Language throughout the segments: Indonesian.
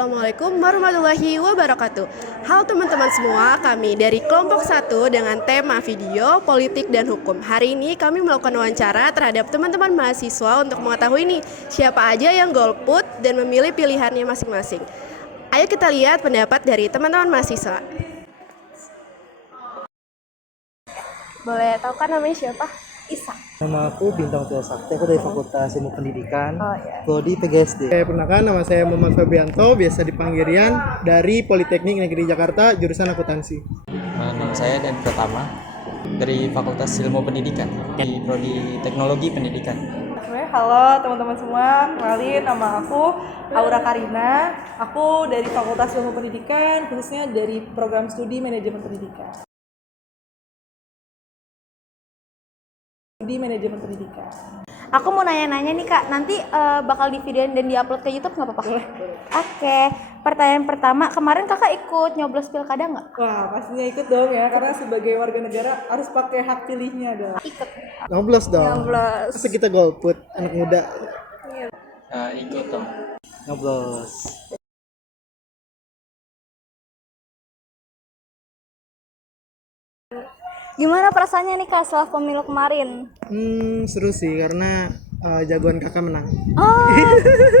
Assalamualaikum warahmatullahi wabarakatuh. Halo teman-teman semua, kami dari kelompok 1 dengan tema video, politik, dan hukum. Hari ini kami melakukan wawancara terhadap teman-teman mahasiswa untuk mengetahui nih siapa aja yang golput dan memilih pilihannya masing-masing. Ayo kita lihat pendapat dari teman-teman mahasiswa. Boleh tahu kan namanya siapa? Isa. Nama aku Bintang Tua Sakti, aku dari Fakultas Ilmu Pendidikan, Oh ya. Prodi PGSD. Perkenalkan, nama saya Muhammad Febrianto, biasa dipanggil Rian, dari Politeknik Negeri Jakarta, jurusan akuntansi. Nama saya Dan Pratama dari Fakultas Ilmu Pendidikan di Prodi Teknologi Pendidikan. Halo teman-teman semua, kenalin nama aku Aura Karina. Aku dari Fakultas Ilmu Pendidikan, khususnya dari program studi Manajemen Pendidikan. Aku mau nanya-nanya nih Kak, nanti bakal di-videoin dan di-upload ke YouTube nggak apa-apa? Oke, pertanyaan pertama, kemarin Kakak ikut nyoblos pilkada nggak? Wah, pastinya ikut dong ya, karena sebagai warga negara harus pakai hak pilihnya dong. Ikut. Nyoblos dong. Nyoblos. Masa kita golput, anak muda. Ikut dong. Nyoblos. Gimana perasaannya nih Kak setelah pemilu kemarin? Seru sih, karena jagoan kakak menang. Oh,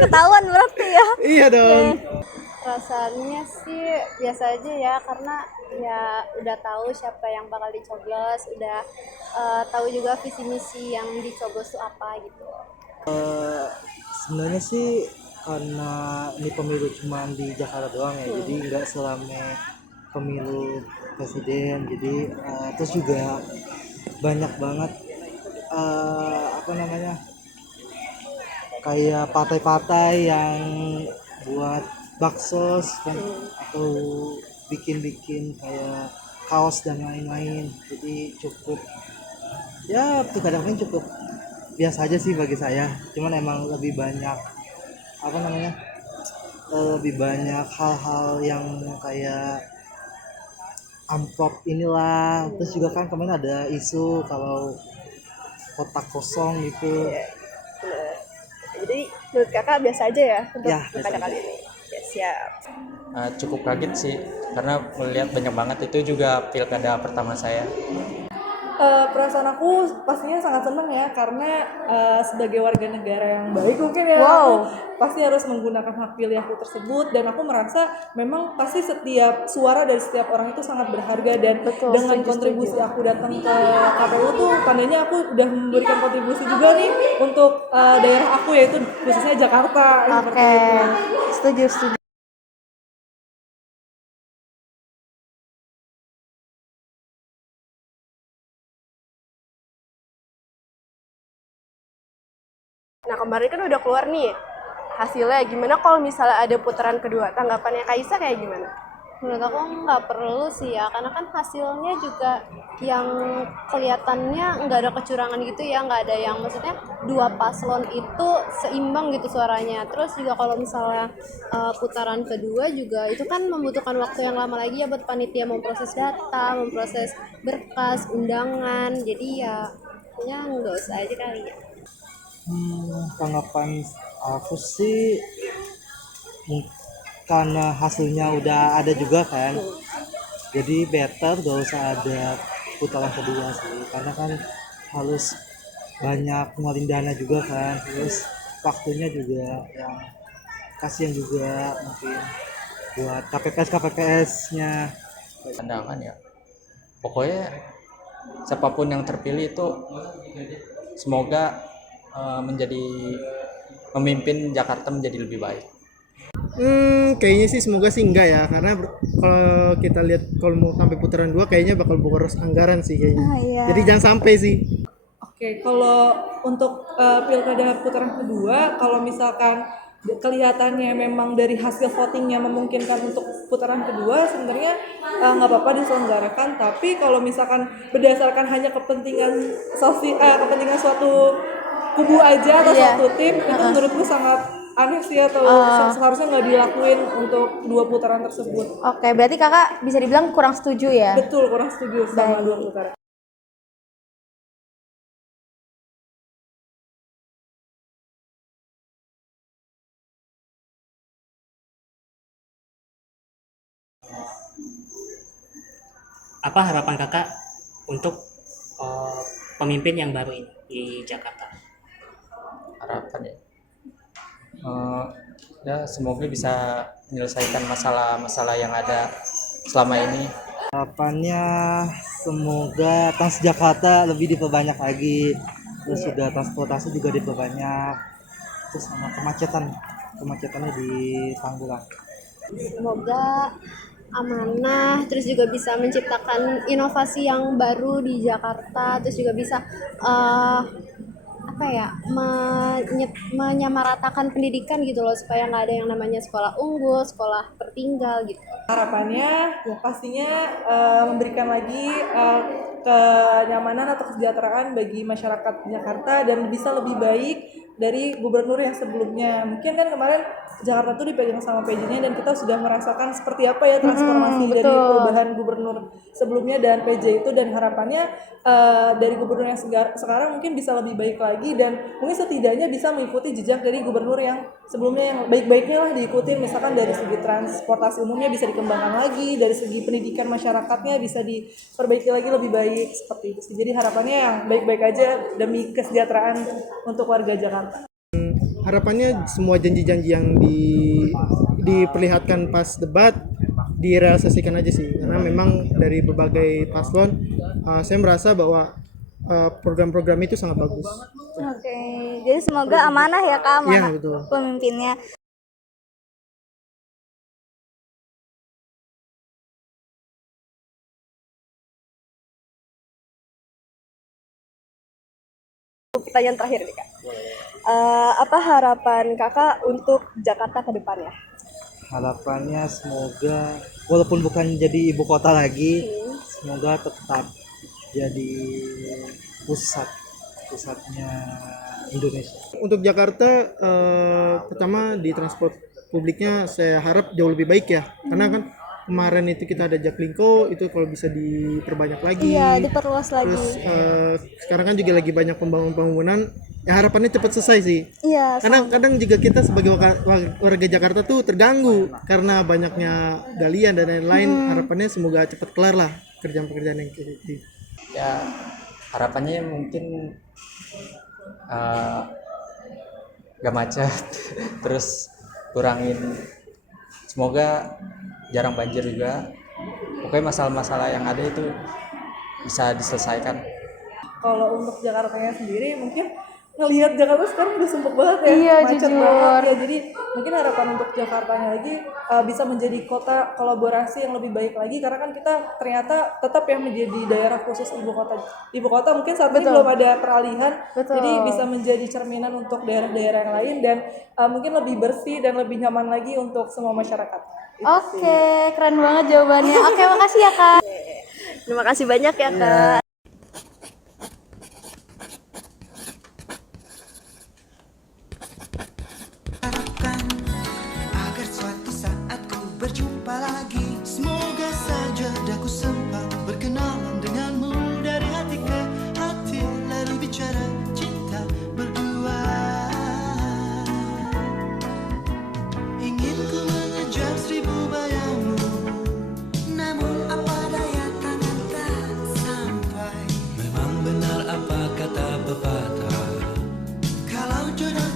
ketahuan berarti ya? Iya dong. Perasaannya sih biasa aja ya, karena ya udah tahu siapa yang bakal dicoblos, udah tahu juga visi misi yang dicoblos itu apa gitu. Sebenarnya sih karena ini pemilu cuma di Jakarta doang ya, jadi nggak selama pemilu presiden. Jadi terus juga banyak banget kayak partai-partai yang buat baksos kan, atau bikin kayak kaos dan lain-lain. Jadi cukup ya pilkada ini cukup biasa aja sih bagi saya. Cuman emang lebih banyak lebih banyak hal-hal yang kayak amplop inilah. Terus juga kan kemarin ada isu kalau kotak kosong gitu. Jadi menurut kakak biasa aja ya untuk Ya, pilkada biasa kali ini? Ya, siap. Cukup kaget sih karena melihat banyak banget, itu juga pilkada pertama saya. Perasaan aku pastinya sangat senang ya, karena sebagai warga negara yang baik mungkin ya, Wow. aku pasti harus menggunakan hak pilih aku tersebut, dan aku merasa memang pasti setiap suara dari setiap orang itu sangat berharga, dan Betul, dengan setuju. kontribusi aku datang ke KPU tuh tandanya aku udah memberikan kontribusi juga nih untuk daerah aku, yaitu khususnya Jakarta. Seperti Oke, itu. setuju. Nah kemarin kan udah keluar nih hasilnya, gimana kalau misalnya ada putaran kedua? Tanggapannya Kaisa kayak gimana? Menurut aku nggak perlu sih ya, karena kan hasilnya juga yang kelihatannya nggak ada kecurangan gitu ya, nggak ada yang, maksudnya dua paslon itu seimbang gitu suaranya. Terus juga kalau misalnya putaran kedua juga itu kan membutuhkan waktu yang lama lagi ya buat panitia memproses data, memproses berkas, undangan, jadi ya kayaknya nggak usah aja kali ya. Tanggapan aku sih karena hasilnya udah ada juga kan, jadi better gak usah ada putaran kedua sih, karena kan harus banyak ngeluarin dana juga kan, terus waktunya juga yang kasihan juga mungkin buat KPPS-nya. Pandangan ya. Pokoknya siapapun yang terpilih itu semoga menjadi memimpin Jakarta menjadi lebih baik. Kayaknya sih semoga sih enggak ya, karena kalau kita lihat kalau mau sampai putaran 2 kayaknya bakal boros anggaran sih kayaknya. Iya. Jadi jangan sampai sih. Oke, kalau untuk pilkada putaran kedua, kalau misalkan kelihatannya memang dari hasil votingnya memungkinkan untuk putaran kedua, sebenarnya nggak apa-apa diselenggarakan. Tapi kalau misalkan berdasarkan hanya kepentingan suatu kubu aja atau Iya. suatu tim, itu menurutku sangat aneh sih, atau seharusnya nggak dilakuin untuk dua putaran tersebut. Oke, berarti kakak bisa dibilang kurang setuju ya? Betul, kurang setuju sama Baik. dua putaran. apa harapan kakak untuk pemimpin yang baru ini di Jakarta? Harapan ya. Ya semoga bisa menyelesaikan masalah-masalah yang ada selama ini. Harapannya semoga Transjakarta lebih diperbanyak lagi, terus juga transportasi juga diperbanyak, terus sama kemacetannya ditanggulangi. Semoga amanah, terus juga bisa menciptakan inovasi yang baru di Jakarta, terus juga bisa menyamaratakan pendidikan gitu loh, supaya nggak ada yang namanya sekolah unggul, sekolah tertinggal gitu. Harapannya ya pastinya memberikan lagi kenyamanan atau kesejahteraan bagi masyarakat Jakarta dan bisa lebih baik dari gubernur yang sebelumnya. Mungkin kan kemarin Jakarta tuh dipegang sama PJ-nya dan kita sudah merasakan seperti apa ya transformasi dari perubahan gubernur sebelumnya dan PJ itu, dan harapannya dari gubernur yang sekarang mungkin bisa lebih baik lagi dan mungkin setidaknya bisa mengikuti jejak dari gubernur yang sebelumnya yang baik-baiknya lah diikutin, misalkan dari segi transportasi umumnya bisa dikembangkan lagi, dari segi pendidikan masyarakatnya bisa diperbaiki lagi lebih baik, seperti itu sih. Jadi harapannya yang baik-baik aja demi kesejahteraan untuk warga Jakarta. Harapannya semua janji-janji yang diperlihatkan pas debat direalisasikan aja sih, karena memang dari berbagai paslon saya merasa bahwa program-program itu sangat bagus. Oke, jadi semoga amanah ya Kak, Iya, amanah betul. pemimpinnya. Pertanyaan terakhir nih Kak. Apa harapan Kakak untuk Jakarta ke depannya? Harapannya semoga walaupun bukan jadi ibu kota lagi, semoga tetap jadi pusatnya Indonesia. Untuk Jakarta pertama di transport publiknya saya harap jauh lebih baik ya, karena kan kemarin itu kita ada Jaklingko, itu kalau bisa diperbanyak lagi. Iya, diperluas lagi. Terus sekarang kan juga lagi banyak pembangunan. Ya harapannya cepat selesai sih. Iya, Karena kadang juga kita sebagai warga Jakarta tuh terganggu karena banyaknya galian dan lain-lain. Harapannya semoga cepat kelar lah pekerjaan-pekerjaan yang kayak gitu. Ya harapannya mungkin gak macet, terus kurangin, semoga jarang banjir juga. Pokoknya masalah-masalah yang ada itu bisa diselesaikan. Kalau untuk Jakartanya sendiri mungkin ngelihat Jakarta sekarang udah sumpah banget ya, Iya, macet jujur. banget ya. Jadi mungkin harapan untuk Jakartanya lagi bisa menjadi kota kolaborasi yang lebih baik lagi, karena kan kita ternyata tetap yang menjadi daerah khusus ibu kota mungkin saat ini belum ada peralihan. Jadi bisa menjadi cerminan untuk daerah-daerah yang lain dan mungkin lebih bersih dan lebih nyaman lagi untuk semua masyarakat. Oke, keren banget jawabannya. Oke, makasih ya Kak. Terima kasih banyak ya Kak. Agar suatu saat ku berjumpa lagi, semoga saja daku sempat berkenalan denganmu dari hati ke hati, lalu bicara cinta berdua. Ingin ku mengejar 1000 bayangmu, namun apa daya tangan tak sampai. Memang benar apa kata pepatah, kalau jodoh